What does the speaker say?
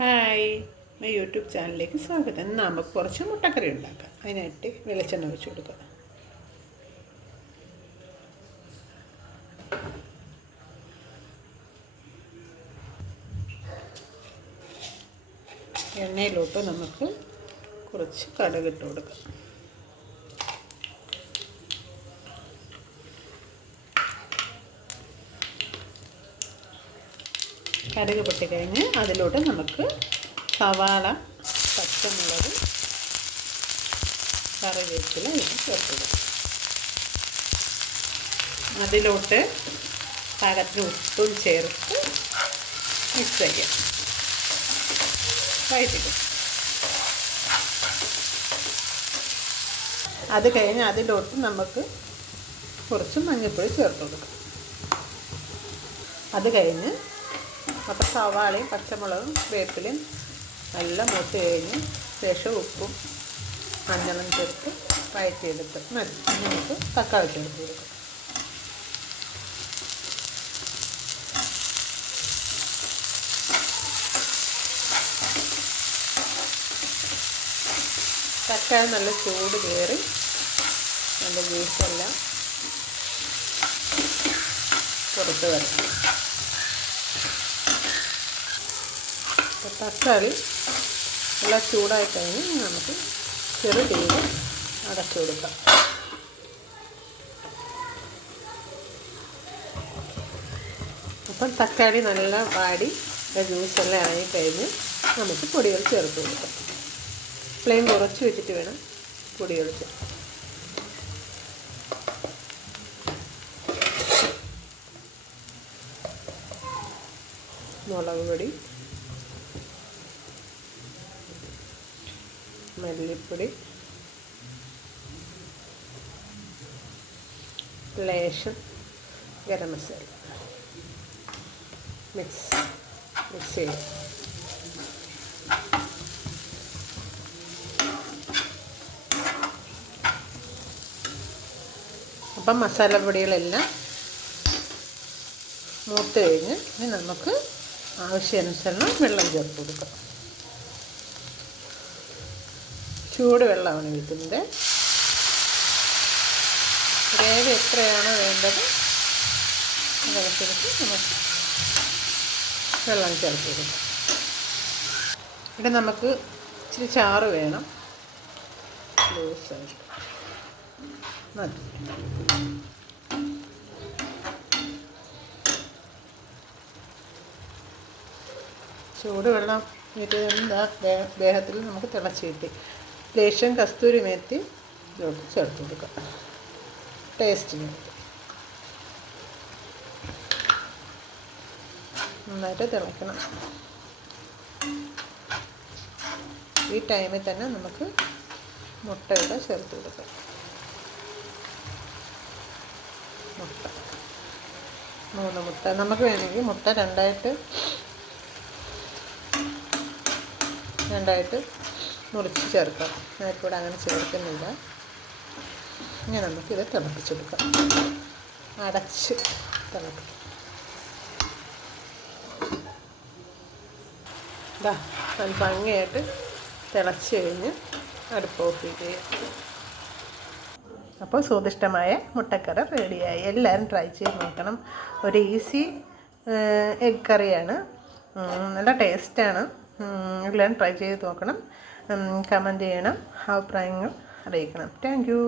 Hi, my YouTube ചാനലിലേക്ക് സ്വാഗതം. ഇന്ന് നമുക്ക് കുറച്ച് മുട്ടക്കറി ഉണ്ടാക്കാം. അതിനായിട്ട് വെളിച്ചെണ്ണ ഒഴിച്ച് കൊടുക്കുക. എണ്ണയിലോട്ട് നമുക്ക് കുറച്ച് കടുക് ഇട്ട് കൊടുക്കാം. കടുക് പൊട്ടിക്കഴിഞ്ഞ് അതിലോട്ട് നമുക്ക് സവാള, പച്ചമുളക്, കറിവേപ്പില ഇങ്ങനെ ചേർക്കുക. അതിലോട്ട് പാകത്തിന് ഉപ്പും ചേർത്ത് മിക്സ് ചെയ്യാം. വഴറ്റിക്കും. അത് കഴിഞ്ഞ് അതിലോട്ട് നമുക്ക് കുറച്ച് മഞ്ഞൾപ്പൊടി ചേർത്ത് കൊടുക്കാം. അത് കഴിഞ്ഞ് അപ്പോൾ സവാളയും പച്ചമുളകും വേപ്പിലയും നല്ല മൂത്ത് കഴിഞ്ഞ് ശേഷം ഉപ്പും മഞ്ഞളും ചേർത്ത് വഴറ്റിയെടുത്ത് മതി. നമുക്ക് തക്കാളി ചേർത്ത് കൊടുക്കാം. തക്കാളി നല്ല ചൂട് കയറി നല്ല ജ്യൂസെല്ലാം പുറത്ത് വരണം. തക്കാളി നല്ല ചൂടായി കഴിഞ്ഞ് നമുക്ക് ചെറു തീയിൽ അടച്ചു കൊടുക്കാം. അപ്പം തക്കാളി നല്ല വാടി ജ്യൂസെല്ലാം ആയിക്കഴിഞ്ഞ് നമുക്ക് പൊടികൾ ചേർത്ത് കൊടുക്കാം. ഫ്ലെയിം കുറച്ച് വെച്ചിട്ട് വേണം പൊടികൾ ചേർക്കാൻ. മുളക് പൊടി, മല്ലിപ്പൊടി, ലേശം ഗരം മസാല മിക്സ് ചെയ്യും. അപ്പം മസാലപ്പൊടികളെല്ലാം മൂത്ത് കഴിഞ്ഞ് ഇനി നമുക്ക് ആവശ്യാനുസരണം വെള്ളം ചേർത്ത് കൊടുക്കാം. ചൂട് വെള്ളമാണ് ഒഴിക്കുന്നത്. ഗ്രേവി എത്രയാണോ വേണ്ടത് അതനുസരിച്ച് നമുക്ക് വെള്ളം ചേർത്ത് കൊടുക്കാം. ഇവിടെ നമുക്ക് ഇച്ചിരി ചാറ് വേണം. ലൂസായിട്ട് മതി. ചൂടുവെള്ളം വീട്ടിൽ എന്താ ദേഹത്തിൽ നമുക്ക് തിളച്ച് കിട്ടി. ലേശം കസ്തൂരി മേത്തി ഇതിലോട്ട് ചേർത്ത് കൊടുക്കുക. ടേസ്റ്റിന് വേണ്ടി നന്നായിട്ട് തിളയ്ക്കണം. ഈ ടൈമിൽ തന്നെ നമുക്ക് മുട്ടയുടെ ചേർത്ത് കൊടുക്കാം. മുട്ട 3 മുട്ട നമുക്ക് വേണമെങ്കിൽ മുട്ട രണ്ടായിട്ട് മുറിച്ച് ചേർക്കാം. ഞാനിപ്പോൾ അങ്ങനെ ചേർക്കുന്നില്ല. ഇങ്ങനെ നമുക്കിത് തിളപ്പിച്ചെടുക്കാം. അടച്ച് തിളപ്പിക്കാം. നല്ല ഭംഗിയായിട്ട് തിളച്ച് കഴിഞ്ഞ് അടുപ്പ് ഓഫ് ചെയ്യുക. അപ്പോൾ സ്വാദിഷ്ടമായ മുട്ടക്കറി റെഡിയായി. എല്ലാവരും ട്രൈ ചെയ്ത് നോക്കണം. ഒരു ഈസി എഗ് കറിയാണ്. നല്ല ടേസ്റ്റാണ്. എല്ലാവരും ട്രൈ ചെയ്ത് നോക്കണം. കമൻറ്റ് ചെയ്യണം. അഭിപ്രായങ്ങൾ അറിയിക്കണം. Thank you.